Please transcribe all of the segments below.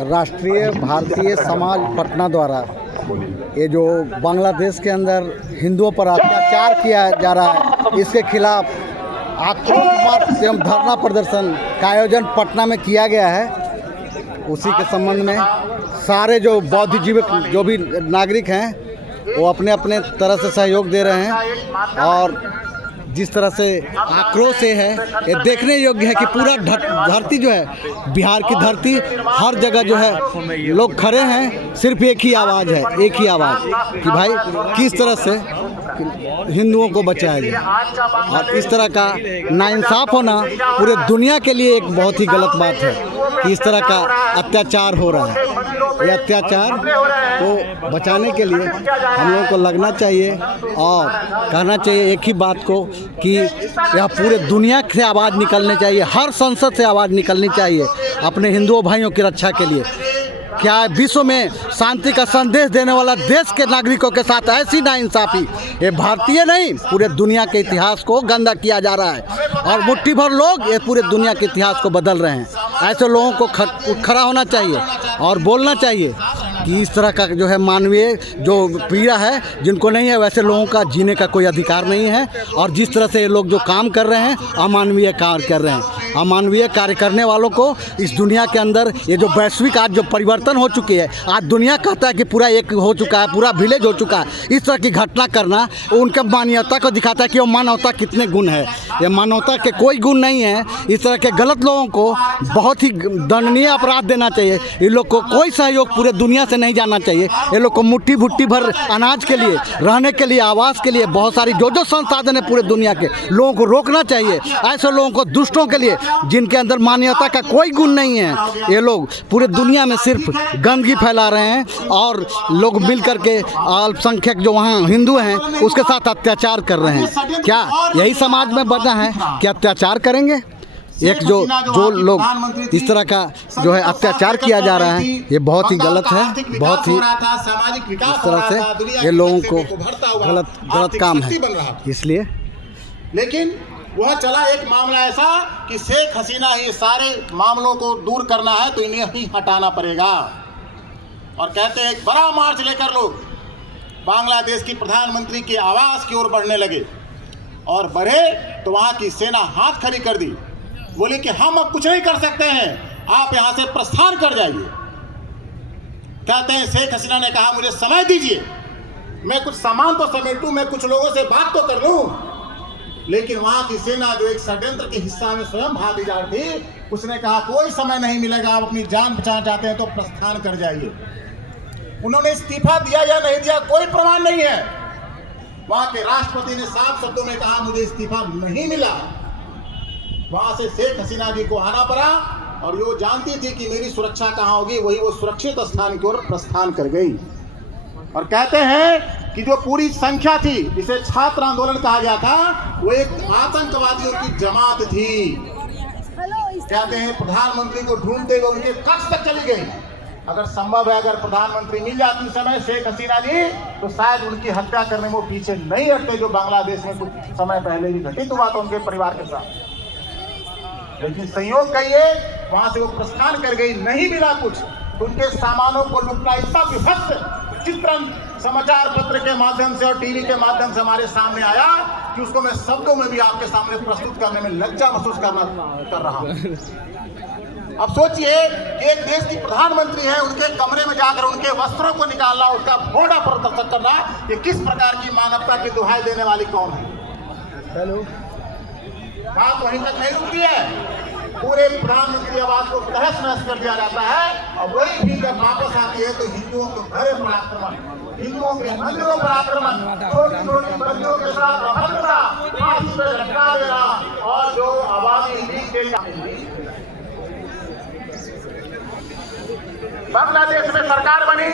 राष्ट्रीय भारतीय समाज पटना द्वारा ये जो बांग्लादेश के अंदर हिंदुओं पर अत्याचार किया जा रहा है, इसके खिलाफ आक्रोश मार्च एवं धरना प्रदर्शन का आयोजन पटना में किया गया है। उसी के संबंध में सारे जो बौद्धिजीवी जो भी नागरिक हैं वो अपने अपने तरह से सहयोग दे रहे हैं और जिस तरह से आक्रोश है ये देखने योग्य है कि पूरा धरती जो है, बिहार की धरती हर जगह जो है लोग खड़े हैं। सिर्फ एक ही आवाज़ है, एक ही आवाज़ कि भाई किस तरह से हिंदुओं को बचाया जाए। और इस तरह का नाइंसाफ़ होना पूरे दुनिया के लिए एक बहुत ही गलत बात है कि इस तरह का अत्याचार हो रहा है। ये अत्याचार को बचाने के लिए हम लोगों को लगना चाहिए और कहना चाहिए एक ही बात को कि यह पूरे दुनिया से आवाज़ निकलनी चाहिए, हर संसद से आवाज़ निकलनी चाहिए अपने हिंदुओं भाइयों की रक्षा के लिए। क्या विश्व में शांति का संदेश देने वाला देश के नागरिकों के साथ ऐसी नाइंसाफ़ी, ये भारतीय नहीं पूरे दुनिया के इतिहास को गंदा किया जा रहा है और मुट्ठी भर लोग ये पूरे दुनिया के इतिहास को बदल रहे हैं। ऐसे लोगों को खड़ा होना चाहिए और बोलना चाहिए कि इस तरह का जो है मानवीय जो पीड़ा है, जिनको नहीं है वैसे लोगों का जीने का कोई अधिकार नहीं है। और जिस तरह से ये लोग जो काम कर रहे हैं, अमानवीय कार्य कर रहे हैं, अमानवीय कार्य करने वालों को इस दुनिया के अंदर ये जो वैश्विक आज जो परिवर्तन हो चुकी है, आज दुनिया कहता है कि पूरा एक हो चुका है, पूरा विलेज हो चुका है। इस तरह की घटना करना उनके मानवता को दिखाता है कि वो मानवता कितने गुण है। ये मानवता के कोई गुण नहीं है। इस तरह के गलत लोगों को बहुत ही दंडनीय अपराध देना चाहिए। इन लोग को कोई सहयोग पूरे दुनिया से नहीं जाना चाहिए। ये लोग को मुट्ठी भुट्टी भर अनाज के लिए, रहने के लिए, आवास के लिए बहुत सारी जो संसाधन है पूरे दुनिया के लोगों को रोकना चाहिए। ऐसे लोगों को, दुष्टों के लिए जिनके अंदर मानवता का कोई गुण नहीं है, ये लोग पूरे दुनिया में सिर्फ गंदगी फैला रहे हैं और लोग मिल करके अल्पसंख्यक जो वहाँ हिंदू हैं उसके साथ अत्याचार कर रहे हैं। क्या यही समाज में बना है कि अत्याचार करेंगे? एक जो लोग इस तरह का जो है अत्याचार किया जा रहा है, ये बहुत ही गलत है, बहुत ही इस तरह से ये लोगों को गलत काम है। इसलिए लेकिन वह चला एक मामला ऐसा कि शेख हसीना ही सारे मामलों को दूर करना है तो इन्हें ही हटाना पड़ेगा। और कहते हैं एक बड़ा मार्च लेकर लोग बांग्लादेश की प्रधानमंत्री के आवास की ओर बढ़ने लगे और बढ़े तो वहाँ की सेना हाथ खड़ी कर दी, बोली कि हम अब कुछ नहीं कर सकते हैं, आप यहाँ से प्रस्थान कर जाइए। कहते हैं शेख हसीना ने कहा मुझे समय दीजिए, मैं कुछ सामान तो समेटूं, मैं कुछ लोगों से बात तो कर लूं। लेकिन वहां की सेना जो एक षड्यंत्र के हिस्सा में स्वयं भागी जा रही थी, उसने कहा कोई समय नहीं मिलेगा, आप अपनी जान बचाना चाहते हैं तो प्रस्थान कर जाइए। उन्होंने इस्तीफा दिया या नहीं दिया कोई प्रमाण नहीं है। वहां के राष्ट्रपति ने साफ शब्दों में कहा मुझे इस्तीफा नहीं मिला। वहां से शेख हसीना जी को आना पड़ा और वो जानती थी कि मेरी सुरक्षा कहाँ होगी, वही वो सुरक्षित स्थान की ओर प्रस्थान कर गई। और कहते हैं कि जो पूरी संख्या थी, जिसे छात्र आंदोलन कहा गया था, वो एक आतंकवादियों की जमात थी। कहते हैं प्रधानमंत्री को ढूंढते हुए उनके कक्ष तक चली गई। अगर संभव है, अगर प्रधानमंत्री मिल जाती समय शेख हसीना जी, तो शायद उनकी हत्या करने में वो पीछे नहीं हटते, जो बांग्लादेश में कुछ समय पहले भी घटित हुआ था उनके परिवार के साथ। लेकिन संयोग कहिए वहां से वो प्रस्थान कर गई, नहीं मिला कुछ। उनके सामानों को लुटना इतना विभत्स चित्रण समाचार पत्र के माध्यम से और टीवी के माध्यम से हमारे सामने आया कि उसको मैं शब्दों में भी आपके सामने प्रस्तुत करने में लज्जा महसूस कर रहा हूं। अब सोचिए एक देश की प्रधानमंत्री है, उनके कमरे में जाकर उनके वस्त्रों को निकालना, उसका घोड़ा प्रदर्शन करना, ये किस प्रकार की मानवता की दुहाई देने वाली कौन है? हेलो, बात वहीं तक नहीं रुकती है। पूरे प्रधानमंत्री आवास को तहस नहस कर दिया जाता है और वही भी जब वापस आती है तो हिंदुओं के घरों पर आक्रमण, हिंदुओं के मंदिरों पर आक्रमण, छोटी छोटी बच्चियों के साथ अभद्रता, फांसी पे लटका देना और जो आवामी लीग के बांग्लादेश में सरकार बनी,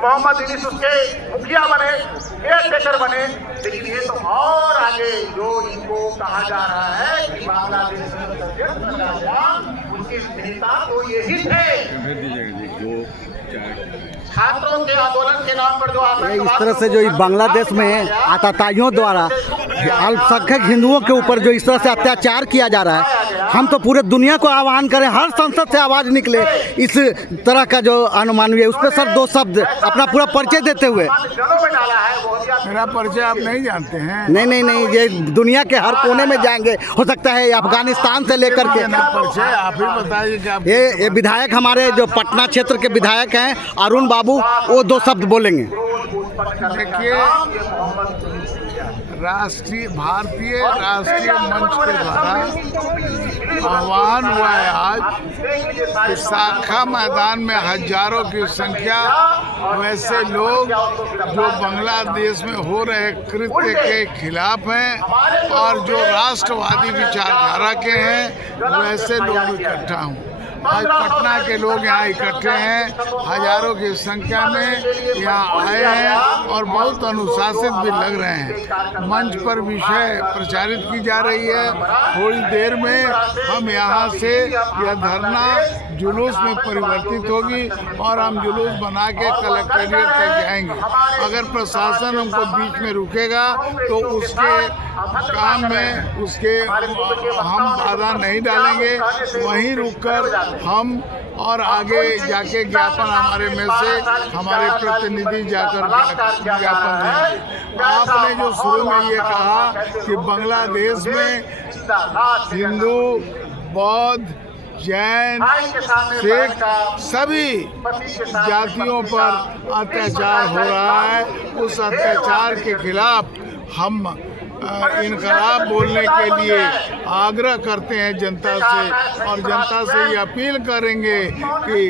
मोहम्मद इनिस उसके मुखिया बने, केयरटेकर बने, लेकिन ये तो और आगे जो इनको कहा जा रहा है कि बांग्लादेश में उनके नेता तो यही थे। छात्रों के आंदोलन के नाम पर जो इस तरह से जो बांग्लादेश में आतताइयों द्वारा अल्पसंख्यक हिंदुओं के ऊपर जो इस तरह से अत्याचार किया जा रहा है, हम तो पूरे दुनिया को आह्वान करें, हर संसद से आवाज़ निकले इस तरह का जो अनुमानवीय, उस पर सर 2 शब्द अपना पूरा परिचय देते हुए। मेरा परिचय आप नहीं जानते हैं? नहीं, ये दुनिया के हर कोने में जाएंगे, हो सकता है अफगानिस्तान से लेकर के। परिचय आप ही बताइए कि आप ये विधायक हमारे जो पटना क्षेत्र के विधायक हैं अरुण बाबू, वो 2 शब्द बोलेंगे। देखिए, भारतीय राष्ट्रीय मंच के द्वारा आह्वान हुआ है आज कि शाखा मैदान में हजारों की संख्या वैसे लोग जो बांग्लादेश में हो रहे कृत्य के खिलाफ हैं और जो राष्ट्रवादी विचारधारा के हैं, वैसे लोग इकट्ठा हों। आज पटना के लोग यहाँ इकट्ठे हैं, हजारों की संख्या में यहाँ आए हैं और बहुत अनुशासित भी लग रहे हैं। मंच पर विषय प्रचारित की जा रही है। थोड़ी देर में हम यहाँ से यह धरना जुलूस में परिवर्तित होगी और हम जुलूस बना के कलेक्ट्रेट तक जाएंगे। अगर प्रशासन हमको बीच में रुकेगा तो उसके काम में उसके हम बाधा नहीं डालेंगे। वहीं रुककर हम और आगे जाके ज्ञापन हमारे में से हमारे प्रतिनिधि जाकर ज्ञापन देंगे। आपने जो शुरू में ये कहा कि बांग्लादेश में हिंदू, बौद्ध, जैन, सिख सभी जातियों पर अत्याचार हो रहा है, उस अत्याचार के खिलाफ हम इनकलाब बोलने के लिए आग्रह करते हैं जनता से, और जनता से ये अपील करेंगे कि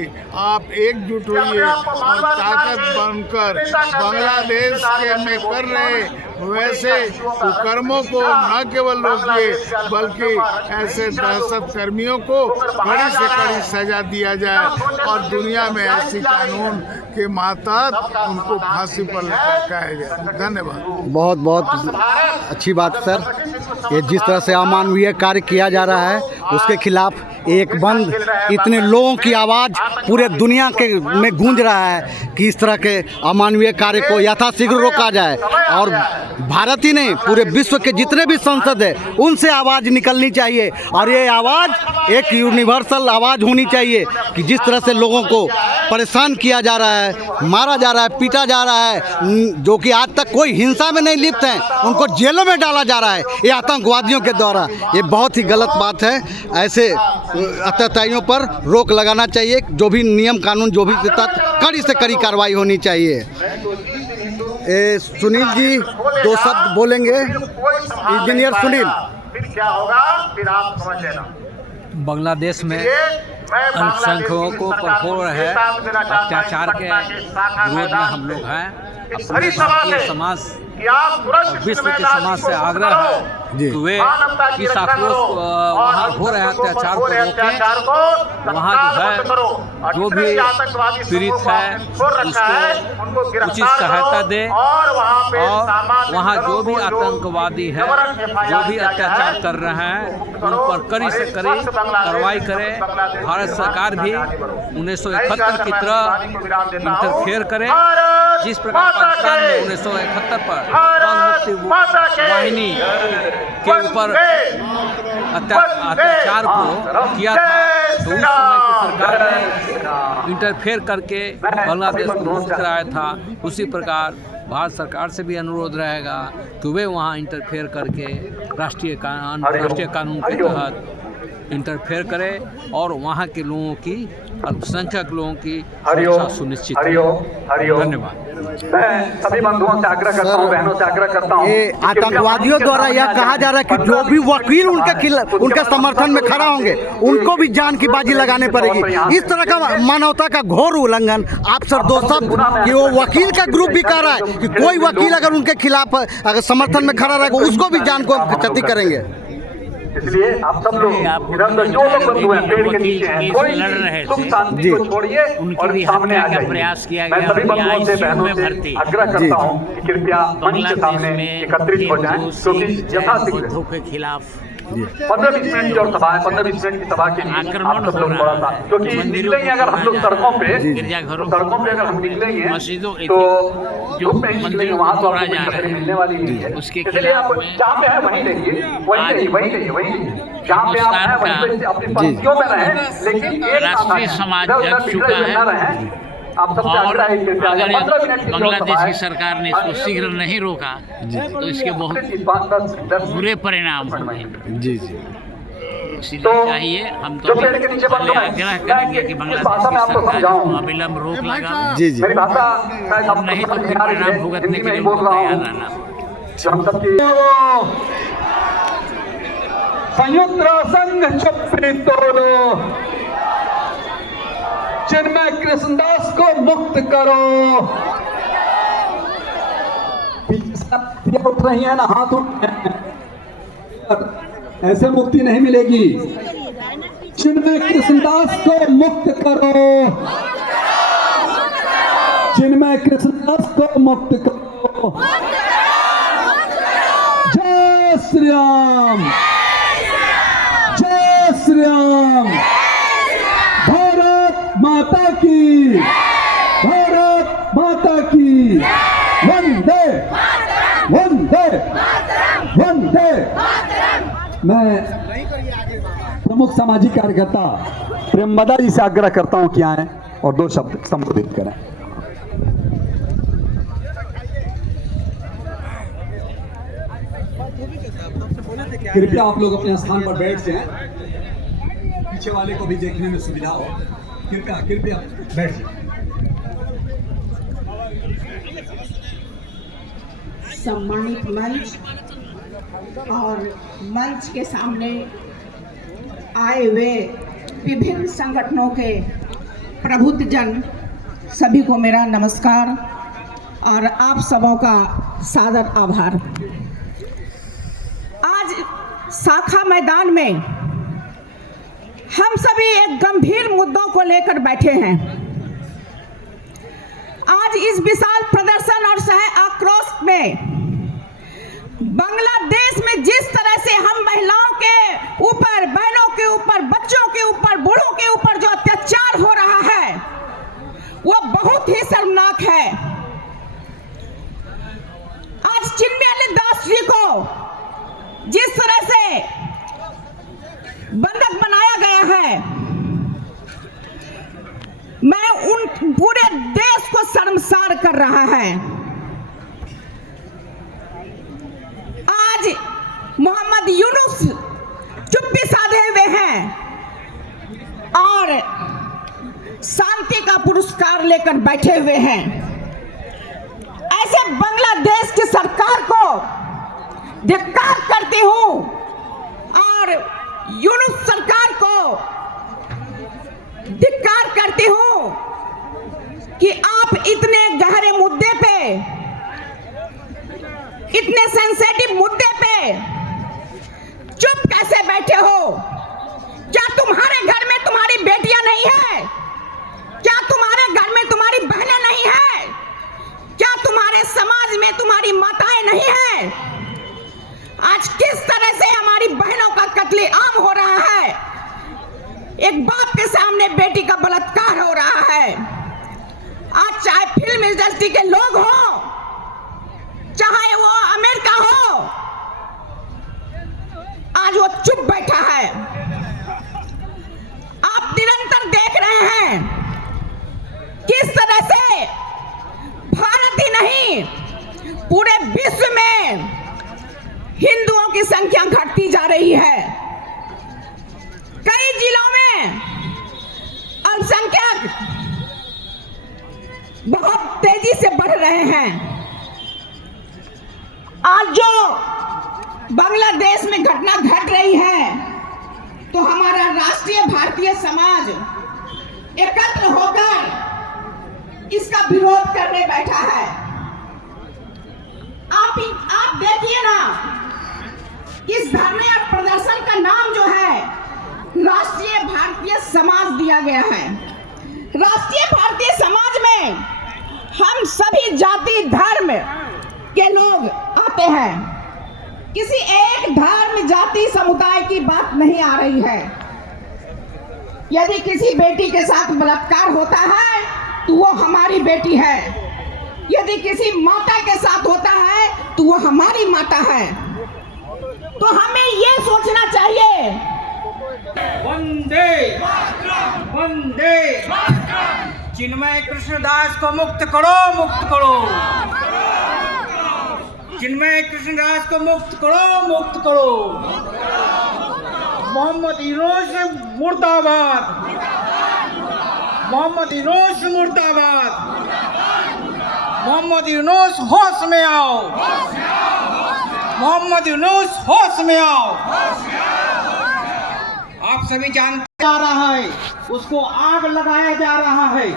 आप एकजुट होइए और ताकत बनकर बांग्लादेश के में कर रहे वैसे कुकर्मों को न केवल रोकिए बल्कि ऐसे दहशत कर्मियों को कड़ी से कड़ी सजा दिया जाए और दुनिया में ऐसी कानून के मातहत उनको फांसी पर लटकाया जाए। धन्यवाद। बहुत बहुत अच्छी बात सर। ये जिस तरह से अमानवीय कार्य किया जा रहा है उसके खिलाफ एक बंद इतने लोगों की आवाज़ पूरे दुनिया के में गूंज रहा है कि इस तरह के अमानवीय कार्य को यथाशीघ्र रोका जाए, और भारत ही नहीं पूरे विश्व के जितने भी संसद है उनसे आवाज़ निकलनी चाहिए, और ये आवाज़ एक यूनिवर्सल आवाज़ होनी चाहिए कि जिस तरह से लोगों को परेशान किया जा रहा है, मारा जा रहा है, पीटा जा रहा है, जो कि आज तक कोई हिंसा में नहीं लिप्त हैं, उनको जेलों में डाला जा रहा है ये आतंकवादियों के द्वारा। ये बहुत ही गलत बात है। ऐसे अत्याचारियों पर रोक लगाना चाहिए, जो भी नियम कानून जो भी कड़ी से कड़ी कार्रवाई होनी चाहिए। सुनील जी 2 शब्द बोलेंगे। इंजीनियर सुनील। फिर क्या होगा, फिर आप समझ लेना। बांग्लादेश में अल्पसंख्यकों पर हो रहे अत्याचार के विरोध में हम लोग हैं। पूरे भारतीय समाज और विश्व के समाज से आग्रह है कि वे इस आक्रोश वहाँ हो रहे अत्याचार को रोकें। वहाँ जो है जो भी पीड़ित है उसको उचित सहायता दें, और वहाँ जो भी आतंकवादी है, जो भी अत्याचार कर रहे हैं, उन पर कड़ी से कड़ी कार्रवाई करे। भारत सरकार भी 1971 की तरह इंटरफेयर करे, जिस प्रकार पाकिस्तान में 1971 पर मुक्ति वाहिनी के ऊपर अत्याचार को किया था, तो उस समय की सरकार ने इंटरफेयर करके बांग्लादेश को मुक्त कराया था। उसी प्रकार भारत सरकार से भी अनुरोध रहेगा कि वे वहाँ इंटरफेयर करके राष्ट्रीय कानून के तहत इंटरफेयर करे और वहाँ के लोगों की, अल्पसंख्यक लोगों की सुरक्षा सुनिश्चित करे। धन्यवाद। मैं सभी बंधुओं से आग्रह करता हूं, बहनों से आग्रह करता हूं। ये आतंकवादियों द्वारा यह कहा जा रहा है कि जो भी वकील उनके खिलाफ उनके समर्थन में खड़ा होंगे उनको भी जान की बाजी लगाने पड़ेगी। इस तरह का मानवता का घोर उल्लंघन। आप सर 2 शब्द कि वो वकील का ग्रुप भी कह रहा है कि कोई वकील अगर उनके खिलाफ अगर समर्थन में खड़ा रहेगा उसको भी जान को क्षति करेंगे। इसलिए आप सब लोग इधर जो लोग बंधु हैं पेड़ के नीचे हैं, कोई सुख शांति को छोड़िए और सामने आ जाइए। प्रयास किया गया। मैं सभी बंधुओं से बहनों से आग्रह करता हूँ कि कृपया मंच के सामने एकत्रित हो जाएं, क्योंकि यथाशीघ्र के खिलाफ 15-20 मिनट की और सभा है, 15-20 मिनट की सभा के लिए आप सब लोग थोड़ा सा, क्योंकि निकलेंगे अगर हम लोग सड़कों पे, सड़कों पे अगर हम निकलेंगे तो जो पे निकलेंगे वहाँ तो आपको कोई मिलने वाली नहीं है। इसलिए आप जहाँ पे है वहीं रहिए, जहाँ पे आप हैं वहीं पे अपनी पंक्तियों में रहें, लेकिन राष्ट्रीय समाज जग चुका है आप सबसे और आग्रह है कि अगर बांग्लादेश की सरकार ने इसको शीघ्र नहीं रोका तो इसके बहुत बुरे परिणाम होंगे। जी जी। इसलिए चाहिए हम तो पहले आग्रह करेंगे कि बांग्लादेश की सरकार अविलंब रोक लगा, जी जी। नहीं तो फिर परिणाम भुगतने के लिए उनको तैयार रहना। संयुक्त राष्ट्र छप्पी तोड़ो, चिन्मय कृष्णदास को मुक्त करो। उठ रही है ना, हाथ उठ, ऐसे मुक्ति नहीं मिलेगी। चिन्मय कृष्णदास को मुक्त करो, चिन्मय कृष्णदास को मुक्त करो। जय श्री राम, जय श्री राम। माता की, भारत माता की, वंदे वंदे वंदे। मैं प्रमुख सामाजिक कार्यकर्ता प्रेमदा जी से आग्रह करता हूं कि आए और 2 शब्द संबोधित करें। कृपया आप लोग अपने स्थान पर बैठ जाएं, पीछे वाले को भी देखने में सुविधा हो। कृपया कृपया बैठ जाएं। सम्मानित मंच और मंच के सामने आए हुए विभिन्न संगठनों के प्रबुद्धजन सभी को मेरा नमस्कार और आप सबों का सादर आभार। आज शाखा मैदान में हम सभी एक गंभीर मुद्दों को लेकर बैठे हैं। आज इस विशाल प्रदर्शन और सह आक्रोश में बांग्लादेश में जिस तरह से हम महिलाओं के ऊपर, बहनों के ऊपर, बच्चों के ऊपर, बूढ़ों के ऊपर जो अत्याचार हो रहा है वो बहुत ही शर्मनाक है। आज चिन्मय दास जी को जिस तरह से बंधक बनाया गया है, मैं उन पूरे देश को शर्मसार कर रहा है। आज मोहम्मद यूनुस चुप्पी साधे हुए हैं और शांति का पुरस्कार लेकर बैठे हुए हैं। ऐसे बांग्लादेश की सरकार को धिक्कार करती हूं और यूनुस सरकार को धिक्कार करती हूं कि आप इतने गहरे मुद्दे पे, इतने सेंसिटिव मुद्दे पे चुप कैसे बैठे हो? क्या तुम्हारे घर में तुम्हारी बेटियां नहीं है? क्या तुम्हारे घर में तुम्हारी बहनें नहीं है? क्या तुम्हारे समाज में तुम्हारी माताएं नहीं है? आज किस तरह से हमारी बहनों का कत्लेआम हो रहा है, एक बाप के सामने बेटी का बलात्कार हो रहा है। आज चाहे फिल्म इंडस्ट्री के लोग हो, चाहे वो अमेरिका हो, आज वो चुप बैठा है। आप निरंतर देख रहे हैं किस तरह से भारत ही नहीं पूरे विश्व में हिंदुओं की संख्या घटती जा रही है। कई जिलों में अल्पसंख्यक बहुत तेजी से बढ़ रहे हैं। आज जो बांग्लादेश में घटना घट रही है तो हमारा राष्ट्रीय भारतीय समाज एकत्र होकर इसका विरोध करने बैठा है। आप देखिए ना, इस धरने और प्रदर्शन का नाम जो है राष्ट्रीय भारतीय समाज दिया गया है। राष्ट्रीय भारतीय समाज में हम सभी जाति धर्म के लोग आते हैं। किसी एक धर्म, जाति, समुदाय की बात नहीं आ रही है। यदि किसी बेटी के साथ बलात्कार होता है तो वो हमारी बेटी है। यदि किसी माता के साथ होता है तो वो हमारी माता है। तो हमें ये सोचना चाहिए। वंदे वंदे चिन्मय कृष्णदास को मुक्त करो, मुक्त करो। चिन्मय कृष्णदास को मुक्त करो, मुक्त करो। मोहम्मद यूनुस मुर्दाबाद, मोहम्मद यूनुस मुर्दाबाद। मोहम्मद यूनुस होश में आओ, मोहम्मद यूनुस होश में आओ। आप सभी जानते जा रहा है, उसको आग लगाया जा रहा है।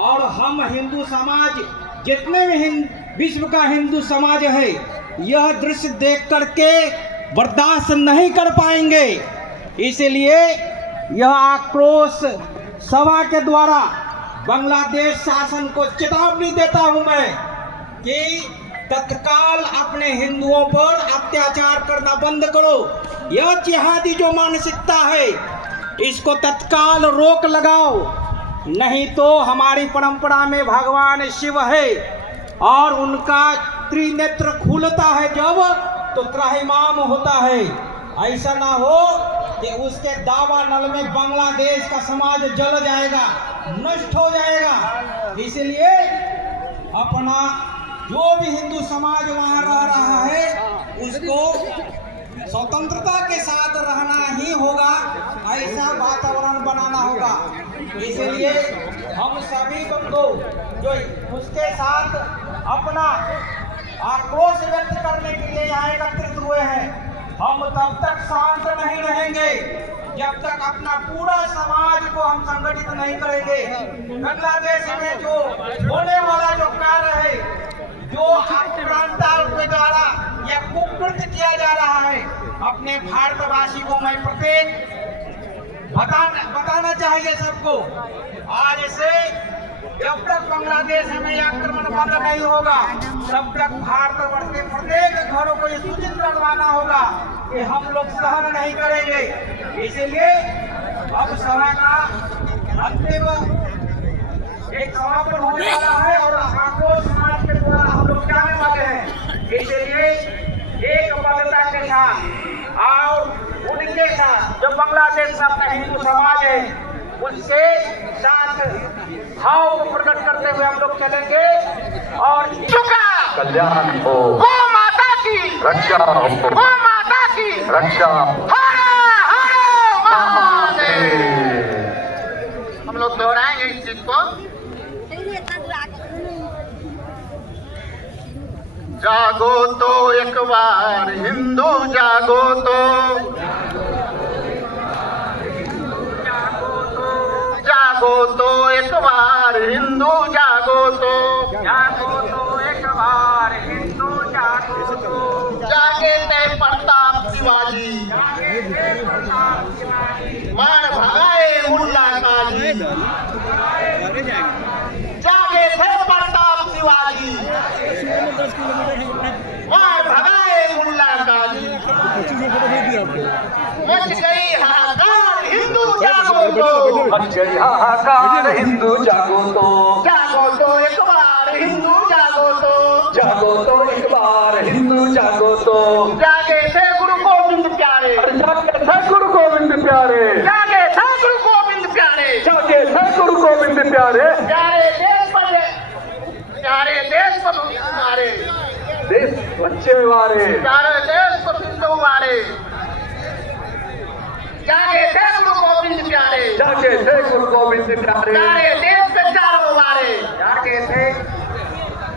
और हम हिंदू समाज, जितने भी विश्व का हिंदू समाज है, यह दृश्य देख करके बर्दाश्त नहीं कर पाएंगे। इसलिए यह आक्रोश सभा के द्वारा बांग्लादेश शासन को चेतावनी देता हूं मैं कि तत्काल अपने हिंदुओं पर अत्याचार करना बंद करो। यह जिहादी जो मानसिकता है, इसको तत्काल रोक लगाओ, नहीं तो हमारी परंपरा में भगवान शिव है और उनका त्रिनेत्र खुलता है जब, तो त्राहिमाम होता है। ऐसा ना हो कि उसके दावा नल में बांग्लादेश का समाज जल जाएगा, नष्ट हो जाएगा। इसलिए अपना जो भी हिंदू समाज वहाँ रह रहा है, उसको स्वतंत्रता के साथ रहना ही होगा, ऐसा वातावरण बनाना होगा। इसलिए हम सभी बंधु जो उसके साथ अपना आक्रोश व्यक्त करने के लिए यहाँ एकत्रित हुए हैं, हम तब तक शांत नहीं रहेंगे जब तक अपना पूरा समाज को हम संगठित नहीं करेंगे। बांग्लादेश में जो होने वाला जो कार्य है, जो आक्रांताओं के द्वारा यह कुकृत्य किया जा रहा है, अपने भारतवासी को मैं प्रत्येक बताना चाहिए सबको। आज से जब तक बांग्लादेश में आक्रमण बंद नहीं होगा, तब तक भारतवर्ष के प्रत्येक घरों को ये सूचित करवाना होगा कि हम लोग सहन नहीं करेंगे। इसलिए अब सभा का अंतिम एक समापन होने वाला है और आक्रोश समाज के द्वारा हम लोग जाने वाले हैं। इसलिए एक बलता के साथ और उनके साथ जो बांग्लादेश में अपना हिंदू समाज है, उसके साथ भाव को प्रकट करते हुए हम लोग चलेंगे। और चुका कल्याण हो, गौ माता की रक्षा हो, गौ माता की रक्षा। हम लोग दोहराएंगे इस चीज को। जागो तो एक बार हिंदू, जागो तो, जागो तो एक बार हिंदू, जागो तो, जागो तो एक बार हिंदू, जागो तो। जागे थे प्रताप शिवाजी, मार भगाए मुल्ला काजी। जागे थे प्रताप शिवाजी, मार भगाए मुल्ला काजी। मच गई हाहाकार हिंदू, जागो तो, मच गई हाहाकार हिंदू, जागो तो, जागो तो एक बार हिंदू, जागो तो, जागो तो एक बार हिंदू, जागो तो। जागे थे गुरु गोविंद प्यारे, जागे थे गुरु गोविंद प्यारे, जागे थे गुरु गोविंद प्यारे, जागे थे गुरु गोविंद प्यारे। प्यारे देश पर, प्यारे देश पर मारे, देश बच्चे वारे, प्यारे देश पर सिंधु मारे। जागे थे गुरु गोविंद प्यारे, जागे थे गुरु गोविंद प्यारे, प्यारे देश के चारों मारे। जागे थे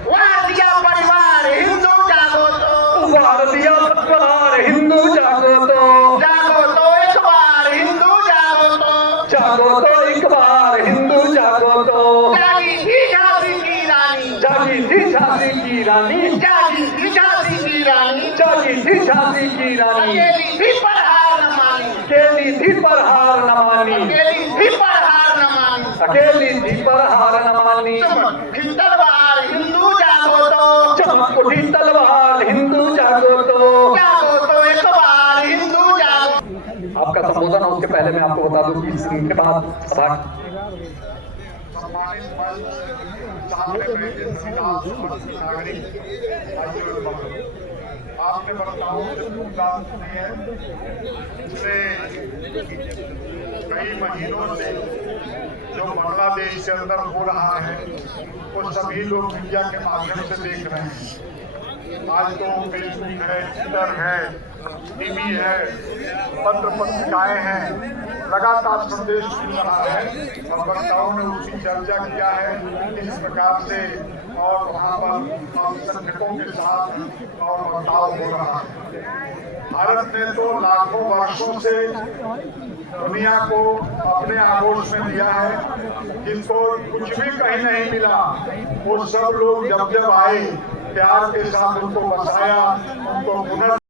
वार दिया परिवार हिंदू, जागो तो, वार दिया परिवार हिंदू, जागो तो, जागो तो एक बार हिंदू, जागो तो, जागो तो एक बार हिंदू, जागो तो। जागी थी झांसी की रानी, जागी थी झांसी की रानी, जागी थी झांसी की रानी, जागी थी झांसी की रानी। अकेली थी पर हार न मानी, अकेली थी पर हार न मानी, अकेली थी पर हार न मानी। अकेली थी पर हार न मानी। चमक उठी तलवार हिंदू, जागो तो, चमक उठी तलवार हिंदू, जागो तो, जागो पहले मैं आपको बता दूं कि इसके बाद सभा आपने बर्ताओं से पूछताछ की है। पिछले कई महीनों से जो बांग्लादेश के अंदर हो रहा है वो सभी लोग मीडिया के माध्यम से देख रहे हैं। आज तो फेसबुक है, ट्विटर है, टीवी है, पत्र पत्रिकाएं हैं, लगातार संदेश मिल रहा है और वक्ताओं ने उसकी चर्चा किया है किस प्रकार से और वहाँ पर संगठनों के साथ और बर्ताव हो रहा है। भारत ने तो लाखों वर्षों से दुनिया को अपने आगोश में लिया है। जिसको कुछ भी कहीं नहीं मिला वो सब लोग जब जब आए प्यार के साथ उनको बसाया, उनको पुनः